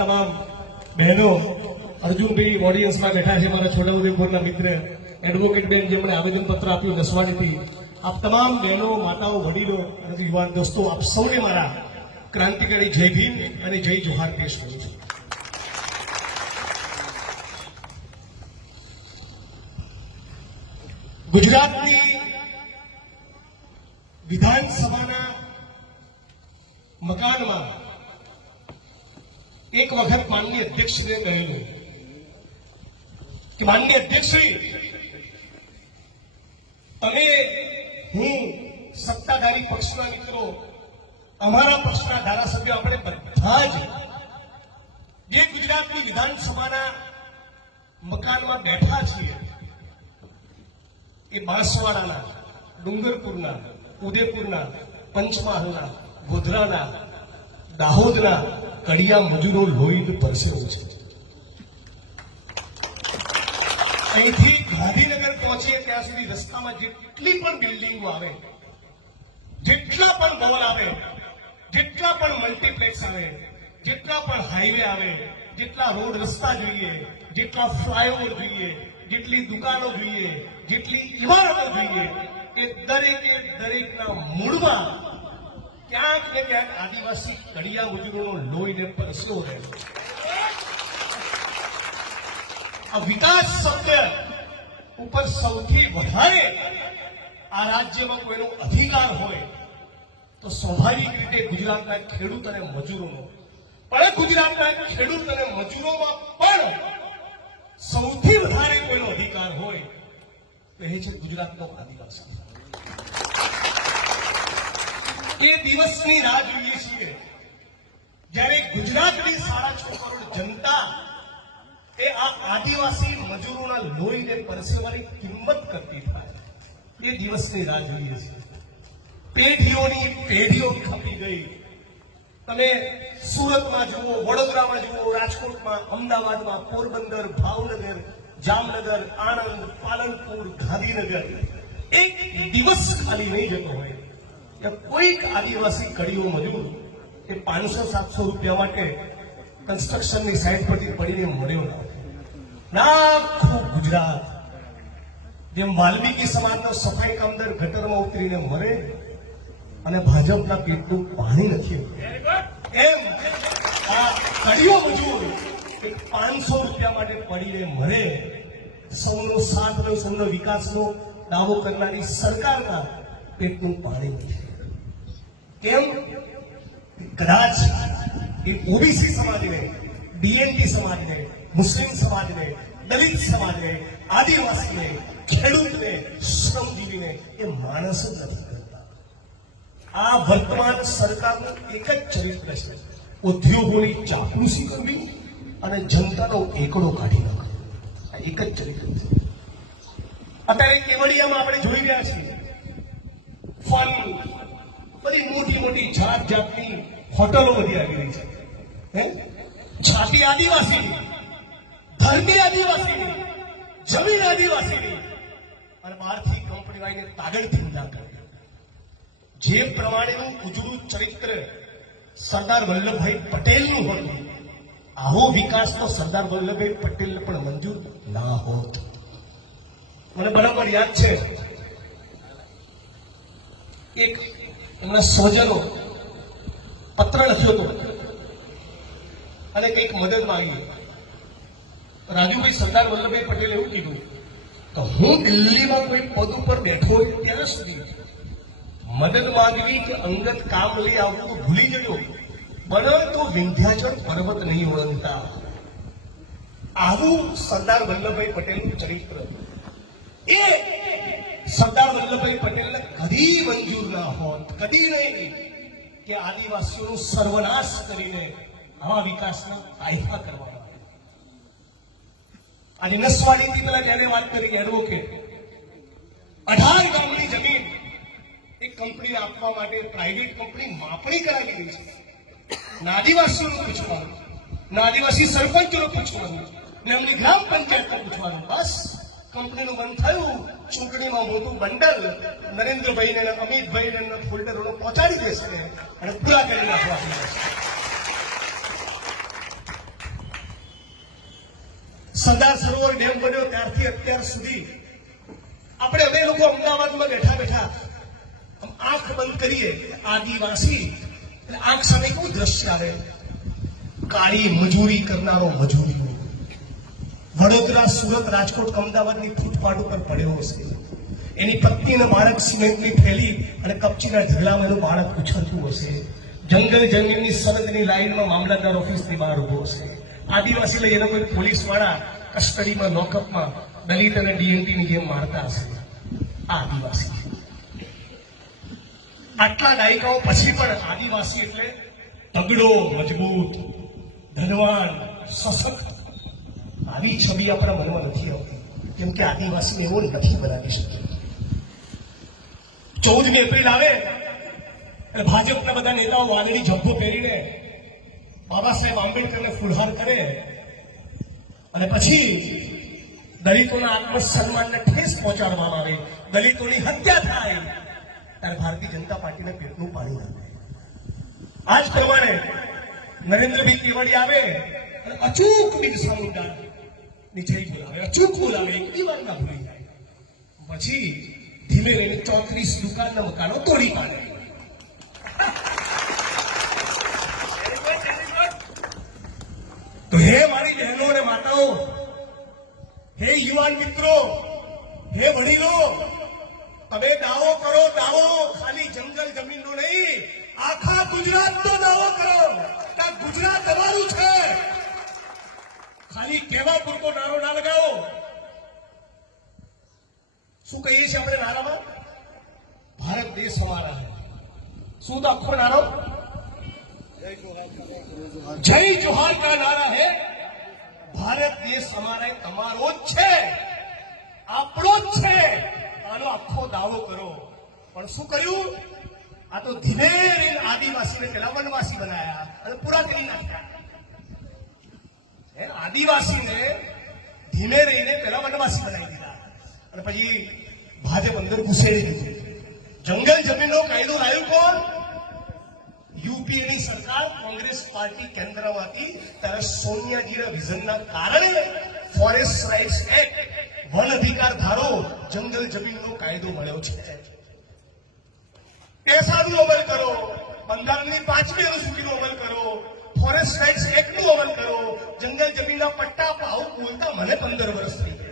તમામ બહેનો, અર્જુનભાઈ ઓડિયન્સમાં બેઠા છે, મારા છોટાઉદેપુરના મિત્ર એડવોકેટ બેન જેમણે આવેદનપત્ર આપ્યું નસવાડીથી આપ તમામ બહેનો, માતાઓ, વડીલો અને યુવાન દોસ્તો, આપ સૌને મારા ક્રાંતિકારી જય ભીમ અને જય જોહાર પેશ કરું છું. ગુજરાતની વિધાનસભાના મકાનમાં એક વખત માનનીય અધ્યક્ષને કહેલું કે માનનીય અધ્યક્ષશ્રી તમે હું સત્તાધારી પક્ષના મિત્રો અમારા પક્ષના ધારાસભ્યો આપણે બધા જ બે ગુજરાતની વિધાનસભાના મકાનમાં બેઠા છીએ એ બાંસવાડાના ડુંગરપુરના ઉદયપુરના પંચમહાલના ગોધરાના દાહોદના કડિયા મજૂરો લોહી પરસેવો છે. અહીંથી ગાંધીનગર પહોંચીએ ત્યાં સુધી રસ્તામાં જેટલી પણ બિલ્ડિંગો આવે, જેટલા પણ મોલ આવે, જેટલા પણ મલ્ટીપ્લેક્સ આવે, જેટલા પણ હાઈવે આવે, જેટલા રોડ રસ્તા જોઈએ, જેટલા ફ્લાયઓવર જોઈએ, જેટલી દુકાનો જોઈએ, જેટલી ઇમારતો જોઈએ, એ દરેકે દરેકના મૂળમાં ક્યાંક ને ક્યાંક આદિવાસી કડિયા મજૂરોનો લોહીને પરસેવો રહે આ વિકાસ શબ્દ ઉપર સૌથી વધારે આ રાજ્યમાં કોઈનો અધિકાર હોય તો સ્વાભાવિક રીતે ગુજરાતના ખેડૂત અને મજૂરોનો. પણ ગુજરાતના ખેડૂત અને મજૂરોમાં પણ સૌથી વધારે કોઈનો અધિકાર હોય તો એ છે ગુજરાતનો આદિવાસી. એ દિવસની રાહ જોઈએ છીએ. જ્યારે ગુજરાતની સાડા છ કરોડ જનતા એ આ આદિવાસી મજૂરોના લોહીને પરસેવાની કિંમત કરતી થાય. એ દિવસની રાહ જોઈએ છીએ. પેઢીઓની પેઢીઓ ખપી ગઈ. તમે સુરતમાં જુઓ, વડોદરામાં જુઓ, રાજકોટમાં, અમદાવાદમાં, પોરબંદર, ભાવનગર, જામનગર, આણંદ, પાલનપુર, ગાંધીનગર. એક દિવસ ખાલી નહીં જતો હોય. કે કોઈક આદિવાસી કડીઓ મજૂર એ પાંચસો, સાતસો રૂપિયા માટે કન્સ્ટ્રક્શનની સાઈડ પરથી પડીને મળ્યો ના નાખું ગુજરાત. જેમ વાલ્મીકી સમાજનો સફાઈ કામદાર ગટરમાં ઉતરીને મરે અને ભાજપના પેટનું પાણી નથી એમ આ કડીઓ મજૂર પાંચસો રૂપિયા માટે પડીને મરે. સૌનો સાથ અને સૌનો વિકાસનો દાવો કરનારી સરકારના પેટનું પાણી નથી કેમ? કદાચ એ ઓબીસી સમાજને, ડીએનટી સમાજને, મુસ્લિમ સમાજને, દલિત સમાજને, આદિવાસીને, ખેડૂતને, શ્રમજીવીને એ માણસ જ નથી કરતા. આ વર્તમાન સરકારનું એક જ ચરિત્ર છે. ઉદ્યોગોની ચાપલુસી કરવી અને જનતાનો એકડો કાઢી નાખવો. આ એક જ ચરિત્ર છે. અત્યારે કેવડિયામાં આપણે જોઈ રહ્યા છીએ ફન. બધી મોટી મોટી જાત જાતની હોટલો બધી આવી રહી છે. હે? છાતી આદિવાસીની ધરતી આદિવાસીની જમીન આદિવાસીની અને બહારથી કંપની આવીને કાગળથી ઉધાર કરે. જે પ્રમાણેનું ઉજળું ચરિત્ર સરદાર વલ્લભભાઈ પટેલનું હતું આવો વિકાસ તો સરદાર વલ્લભભાઈ પટેલને પણ મંજૂર ના હોત. મને બરાબર યાદ છે એક એમના સ્વજનો પત્ર લખ્યો હતો. અને કંઈક મદદ માંગી. રાજુભાઈ સરદાર વલ્લભભાઈ પટેલે એવું કીધું કે હું દિલ્હીમાં કોઈ પદ ઉપર બેઠો હોય ત્યાં સુધી મદદ માંગવી કે અંગત કામ લઈ આવવું ભૂલી જજો. બને તો વિંધ્યાચળ પર્વત નહીં ઓળંગતા. આવું સરદાર વલ્લભભાઈ પટેલનું ચરિત્ર. એ સરદાર વલ્લભભાઈ પટેલને કદી મંજૂર ના હોત, કદી નહીં, કે આદિવાસીઓનો સર્વનાશ કરીને આવા વિકાસના કાયદા કરવા અને નસવાડીથી પેલા જયારે વાત કરી એડવોકેટ અઢાર ગામની જમીન એક કંપનીને આપવા માટે પ્રાઇવેટ કંપની માપણી કરાવી છે. ના આદિવાસીઓનું પૂછવાનું ના આદિવાસી સરપંચોનું પૂછવાનું ને એમની ગ્રામ પંચાયતનું પૂછવાનું, બસ. કંપનીનું બંધ થયું. ચૂંટણીમાં મોટું બંડલ નરેન્દ્રભાઈને અને અમિતભાઈને એમના ફોલ્ડરોને પહોંચાડી દેશે અને પૂરા કરી નાખવા સરદાર સરોવર ડેમ બન્યો ત્યારથી અત્યાર સુધી. આપણે અમે લોકો અમદાવાદમાં બેઠા બેઠા આંખ બંધ કરીએ, આદિવાસી આંખ સામે કેવું દ્રશ્ય આવે? કાળી મજૂરી કરનારો મજૂરી. વડોદરા, સુરત, રાજકોટ, અમદાવાદની ફૂટપાથ ઉપર પડ્યો હશે. એની પત્ની અને બાળક સિમેન્ટની થેલી અને કપચીના ઢગલામાં એનું બાળક ઉછળતું હશે. જંગલ જમીનની સરહદની લાઈનમાં મામલતદાર ઓફિસની બહાર ઊભો હશે. આદિવાસી લઈ એનો કોઈ પોલીસવાળા કસ્ટડીમાં, લોકઅપમાં દલિત અને ડીએનટીની જેમ મારતા હશે. આ આદિવાસી. આટલા દાયકાઓ પછી પણ આદિવાસી એટલે તગડો, મજબૂત, ધનવાન, સશક્ત આવી છબી આપણા મનમાં નથી આવતી. કેમ કે આદિવાસી એવો નથી બનાવી શકતો. ચૌદમી એપ્રિલ આવે ભાજપના બધા નેતાઓ વાદળી જબ્બો પહેરીને બાબા સાહેબ આંબેડકરને ફુલહાર કરે, અને પછી દલિતોના આત્મસન્માનને ઠેસ પહોંચાડવામાં આવે, દલિતોની હત્યા થાય, ત્યારે ભારતીય જનતા પાર્ટીને પેટનું પાણી નાખે. આ જ પ્રમાણે નરેન્દ્રભાઈ કેવડી આવે અને અચૂક બિરસા મુંડા ની બોલાવે અચૂક બોલાવે એક બી ભૂલી જાય પછી ધીમે રહીને ચોત્રીસ દુકાનના મકાનો તોડી પાડે તો હે મારી બહેનો અને માતાઓ, હે યુવાન મિત્રો, હે વડીલો, તમે દાવો કરો, દાવો. કેવા નારો ના લગાવો. શું કહીએ છીએ આપણે નારામાં? ભારત દેશ અમારા હૈ. શું તો આખો નારો? જય જોહાર કા નારા હે. ભારત દેશ અમારા તમારો જ છે. આપણો જ છે. આનો આખો દાવો કરો. પણ શું કર્યું? આ તો ધીમે આદિવાસી આદિવાસીને પેલા વનવાસી બનાયા. અને પૂરા કરી નાખ્યા આદિવાસીને ધીમે રહીને પેલા વનવાસી બનાવી દીધા. અને પછી ભાજપ અંદર ઘુસેડી દીધું. જંગલ જમીનનો કાયદો રહ્યો કોણ? યુપીએની સરકાર કોંગ્રેસ પાર્ટી કેન્દ્રમાંથી ત્યારે સોનિયાજીના વિઝનના કારણે ફોરેસ્ટ રાઇટ્સ એક્ટ વન અધિકાર ધારો જંગલ જમીનનો કાયદો મળ્યો છે. પેસાનું અમલ કરો, બંધારણની પાંચમી અનુસૂચિનો અમલ કરો ફોરેસ્ટ રાઇટ્સ એક્ટનો અમલ કરો. જંગલ જમીનના પટ્ટા ભાવ બોલતા મને પંદર વર્ષ થઈ ગયા.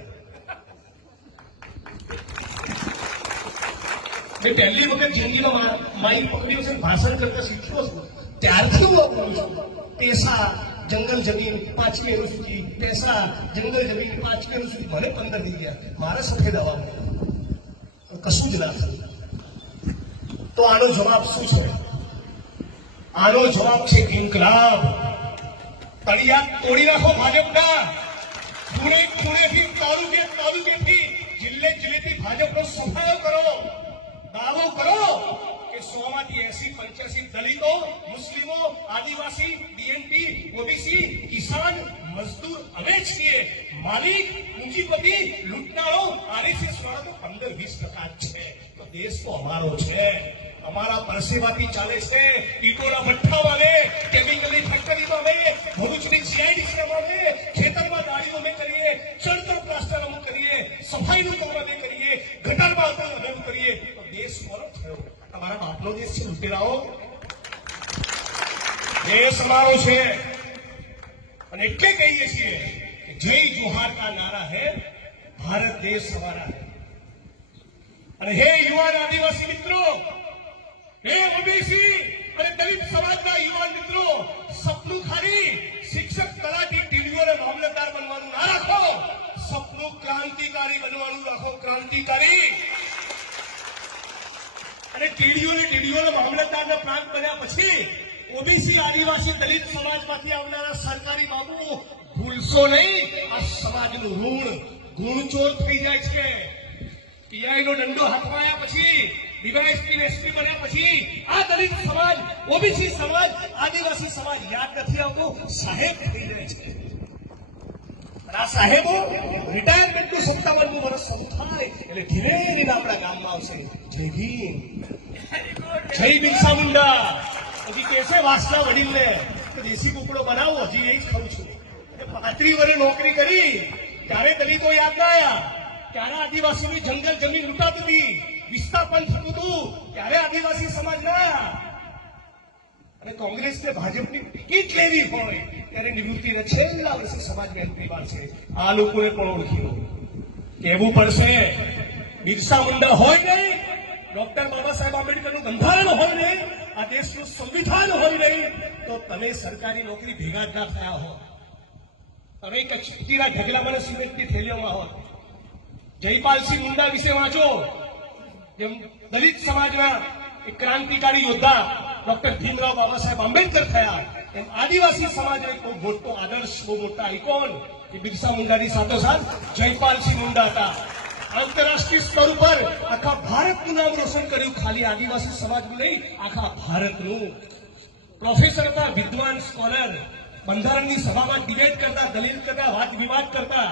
પહેલી વખત જિંદગીમાં માઇક પકડ્યું છે, ભાષણ કરતા શીખ્યો છું. ત્યારથી હું બોલું છું. પેસા, જંગલ જમીન પાંચમી સુધી. પેસા, જંગલ જમીન પાંચમી સુધી. મને પંદર થઈ ગયા. મારે સાથે દવા. કશું જ ના થયું. તો આનો જવાબ શું છે? આનો જવાબ છે ઇન્કલાબ. તળિયા તોડી નાખો ભાજપના. પુણે ખૂણેથી તાલુકે, તાલુકેથી જિલ્લે જિલ્લેથી ભાજપનો સફાયો કરો. દાવો કરો કે સો માંથી એસી, પંચ્યાસી દલિતો, મુસ્લિમો, આદિવાસી બીએનપી ઓબીસી, કિસાન, મજદૂર અમે છીએ. માલિક, પૂંજીપતિ, લૂંટનારો આરએસએસ વાળા તો પંદર, વીસ ટકા છે. તો દેશ તો અમારો છે. અમારા પરસેવાથી ચાલે છે. ઈટોના ભઠ્ઠા વાલે કેમિકલની ફેક્ટરીમાં અમે ભરૂચની સીઆઈડીસીમાં અમે ખેતરમાં ગાડીઓ અમે કરીએ ચણતર પ્લાસ્ટર અમે કરીએ, સફાઈનું કામ અમે કરીએ, ગટરમાં અમે મદદ કરીએ. તો દેશ કોનો થયો. તમારા બાપનો દેશ છે ઉતેરાઓ દેશ મારો છે. અને એટલે કહીએ છીએ કે જય જોહાર કા નારા હે, ભારત દેશ હમારા અને હે યુવાન આદિવાસી મિત્રો હે ઓબીસી અને દલિત સમાજના યુવાન મિત્રો, સપનું ખાલી શિક્ષક તલાટી ટીડીઓ અને મામલતદાર બનવાનું ના રાખો. સપનું ક્રાંતિકારી બનવાનું રાખો, ક્રાંતિકારી. અને ટીડીઓ ને ટીડીઓ અને મામલતદારના પ્રાંત બન્યા પછી ઓબીસી આદિવાસી દલિત સમાજમાંથી આવનારા સરકારી બાબુ ભૂલશો નહીં. આ સમાજનું ઋણ ગુણચોર થઈ જાય છે. પીઆઈ નો દંડો હાથમાં આવ્યા પછી ડીવાયએસપી એસપી બન્યા પછી આ દલિત સમાજ, ઓબીસી સમાજ, આદિવાસી સમાજ યાદ નથી આવતો. સાહેબ થઈ જાય છે. આ સાહેબો રિટાયરમેન્ટનું સત્તાવનનું વર્ષ શરૂ થાય એટલે ધીરે ધીરે આપણા ગામમાં આવશે. જય ભીમ. જય બિરસા મુંડા. પછી કહેશે વાસના વડીલને દેશી કુકડો બનાવો, હજી એ જ ખાઉં છું. પાંત્રી વર્ષ નોકરી કરી, ત્યારે દલિતો યાદ ના આવ્યા ત્યારે આદિવાસીની જંગલ જમીન લૂંટાતી હતી. વિસ્થાપન થતું હતું. ત્યારે આદિવાસી સમાજ ના આવ્યા. અને કોંગ્રેસને ભાજપની ટિકિટ લેવી હોય, ત્યારે નિવૃત્તિના છેલ્લા વર્ષે સમાજની એન્ટ્રી મારશે આ લોકોએ પણ ઓળખ્યું? કહેવું પડશે, બિરસા મુંડા હોય નહીં, ડોક્ટર બાબા સાહેબ આંબેડકરનું બંધારણ હોય નહીં, આ દેશનું સંવિધાન હોય નહીં, તો તમે સરકારી નોકરી ભેગા જ ના થયા હો તમે કચકીના ઢગલામાં સિમેન્ટની થેલીઓમાં હો જયપાલસિંહ મુંડા વિશે વાંચો. જેમ દલિત સમાજના એક ક્રાંતિકારી યોદ્ધા ડોક્ટર ભીમરાવ બાબા સાહેબ આંબેડકર થયા. એમ આદિવાસી સમાજનો એક બહુ મોટો આદર્શ, બહુ મોટા આઇકોન એ બિરસા મુંડાની સાથોસાથ જયપાલસિંહ મુંડા હતા. આંતરરાષ્ટ્રીય સ્તર ઉપર આખા ભારતનું નામ રોશન કર્યું. ખાલી આદિવાસી સમાજનું નહીં, આખા ભારતનું. પ્રોફેસર હતા, વિદ્વાન સ્કોલર. બંધારણની સભામાં ડિબેટ કરતા, દલીલ કરતા, વાદ વિવાદ કરતા.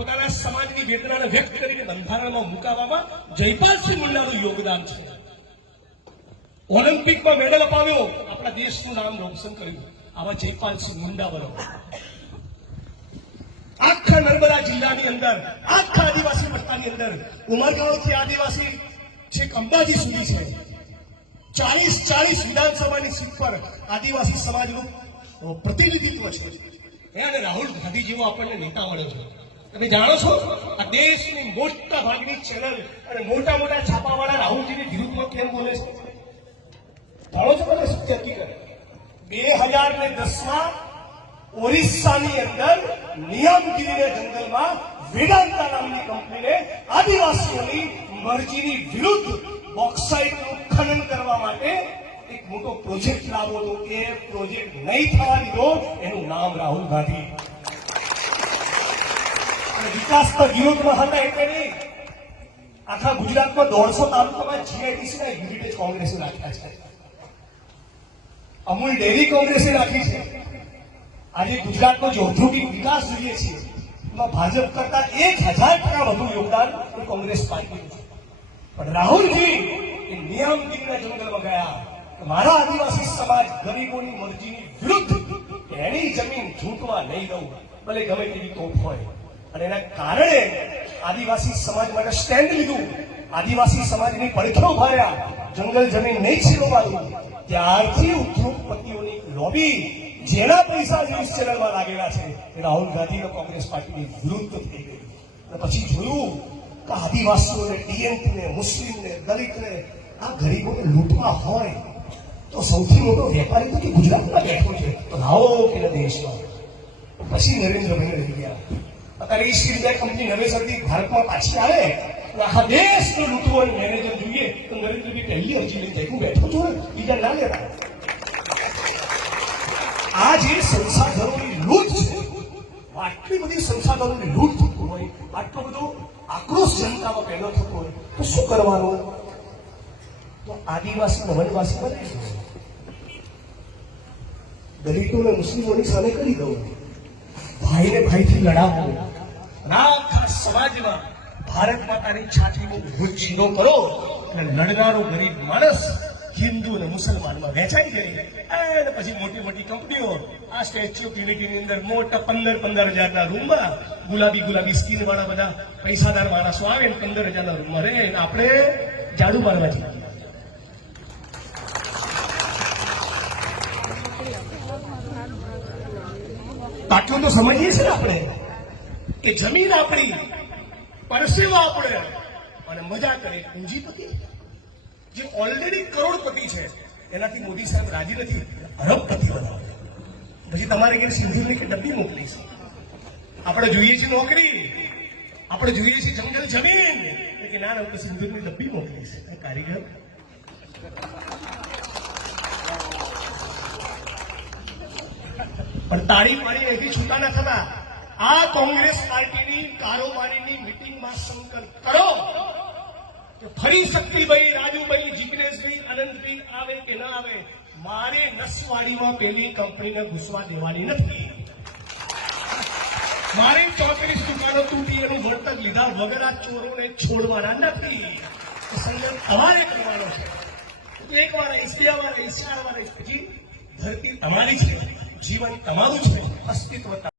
પોતાના સમાજની વેદનાને વ્યક્ત કરીને બંધારણમાં મુકાવવામાં જયપાલસિંહ મુંડાનું યોગદાન છે. ઓલિમ્પિકમાં મેડલ અપાવ્યો. આપણા દેશનું નામ રોશન કર્યું. આવા જયપાલસિંહ મુંડા બનો. આખા નર્મદા જિલ્લાની અંદર, આખા આદિવાસી પટ્ટાની અંદર, ઉમરગાંવથી આદિવાસી છેક અંબાજી સુધી છે, ચાલીસ ચાલીસ વિધાનસભાની સીટ પર આદિવાસી સમાજનું પ્રતિનિધિત્વ છે. અને રાહુલ ગાંધી જેવો આપણને નેતા મળે છે. તમે જાણો છો? આ દેશની મોટા ભાગની ચેનલ અને મોટા મોટા છાપાવાળા રાહુલજીની વિરુદ્ધમાં કેમ બોલે છે? જાણો છો તમે સત્ય હકીકત બે હજાર ને દસમાં ઓરિસ્સાની અંદર નિયમગીરીને જંગલમાં વેદાંતા નામની કંપનીને આદિવાસીઓની મરજીની વિરુદ્ધ બોક્સાઇટનું ખનન કરવા માટે એક મોટો પ્રોજેક્ટ લાવ્યો તો એ પ્રોજેક્ટ નહીં થવા દીધો. એનું નામ રાહુલ ગાંધી. અને તો વિરોધમાં હતા એટલે નહીં. આખા ગુજરાતમાં દોઢસો તાલુકામાં જીઆઈડીસી ના હેરિટેજ કોંગ્રેસે રાખ્યા છે. અમૂલ ડેરી કોંગ્રેસે રાખી છે. આજે ગુજરાતનો જે ઔદ્યોગિક વિકાસ જોઈએ છીએ એમાં ભાજપ કરતા એક હજાર ટકા વધુ યોગદાન કોંગ્રેસ પાર્ટીનું છે. પણ રાહુલજી, એ નિયમગીરીના જંગલમાં ગયા મારા આદિવાસી સમાજ ગરીબોની મરજીની વિરુદ્ધ એની જમીન ઝૂંટવા નહીં દઉં ભલે ગમે તેવી તોપ હોય. અને એના કારણે આદિવાસી સમાજ માટે સ્ટેન્ડ લીધું. આદિવાસી સમાજની પડખે ઊભા રહ્યા જંગલ જમીન નહીં છીનવવા દઉં ત્યારથી ઉદ્યોગપતિઓની લોબી જેના પૈસા ન્યૂઝ ચેનલમાં લાગેલા છે એ રાહુલ ગાંધી કોંગ્રેસ પાર્ટીની વિરુદ્ધ થઈ ગઈ. અને પછી જોયું કે આદિવાસીઓને ટીએમટીને મુસ્લિમને, દલિતને આ ગરીબોને લૂંટવા હોય તો સૌથી મોટો વેપારી તો કે ગુજરાતમાં બેઠો છે. લાવો કે દેશમાં. પછી નરેન્દ્રભાઈ રહી ગયા. અત્યારે ઈસ્ટ ઇન્ડિયા કંપની નવેસરથી ભારતમાં પાછી આવે, તો આખા દેશનો લૂંટવો અને મેનેજર જોઈએ, તો નરેન્દ્રભાઈ પહેલી અરજી લઈ જાય હું બેઠો છું બીજા ના લેતા આ જે સંસાધનોની લૂંટ છે, આટલી બધી સંસાધનોની લૂંટ થતું હોય, આટલો બધો આક્રોશ જનતામાં પેદો થતો હોય, તો શું કરવાનું? તો આદિવાસી વનવાસી બને દલિતો અને મુસ્લિમોની સામે કરી દઉં. ભાઈને ભાઈથી લડાવો. આખા સમાજમાં ભારત માતાની છાતીનું જીરો કરો અને લડનારો ગરીબ માણસ હિન્દુ અને મુસલમાનમાં વેચાઈ જાય અને પછી મોટી મોટી કંપનીઓ આ સ્ટેચ્યુ ઓફ યુનિટીની અંદર મોટા પંદર પંદર હજારના રૂમમાં ગુલાબી ગુલાબી સ્કીન વાળા બધા પૈસાદાર માણસો આવે ને પંદર હજારના રૂમમાં રહે આપણે જાડુ મારવા જઈએ આટલું તો સમજીએ છીએ ને આપણે? કે જમીન આપણી, પરસેવો આપણે, અને મજા કરે. પૂંજીપતિ? જે ઓલરેડી કરોડપતિ છે, એનાથી મોદી સાહેબ રાજી નથી અરબપતિ બનાવે. પછી તમારે કે સિંધુની કે ડબ્બી મોકલીશ આપણે જોઈએ છીએ નોકરી. આપણે જોઈએ છીએ જંગલ જમીન. કે ના ના, હું સિંધુની ડબ્બી મોકલીશ. કારીગર? પણ તાળી મારી એથી છૂટા ના થતા આ કોંગ્રેસ પાર્ટીની કારોબારીની મિટિંગમાં સંકલ્પ કરો કે ફરી શક્તિભાઈ, રાજુભાઈ જિગ્નેશભાઈ અનંતભાઈ આવે કે ના આવે, મારે નસવાડીમાં પેલી કંપનીને ઘૂસવા દેવાની નથી. મારી ચોત્રીસ દુકાનો તૂટી એનું વળતર લીધા વગર આ ચોરોને છોડવાના નથી. સંયમ તમારે કરવાનો છે. એક વાર આવીશ, બે વાર ચાર વાર પછી ધરતી તમારી છે. જીવન તમારું છે અસ્તિત્વ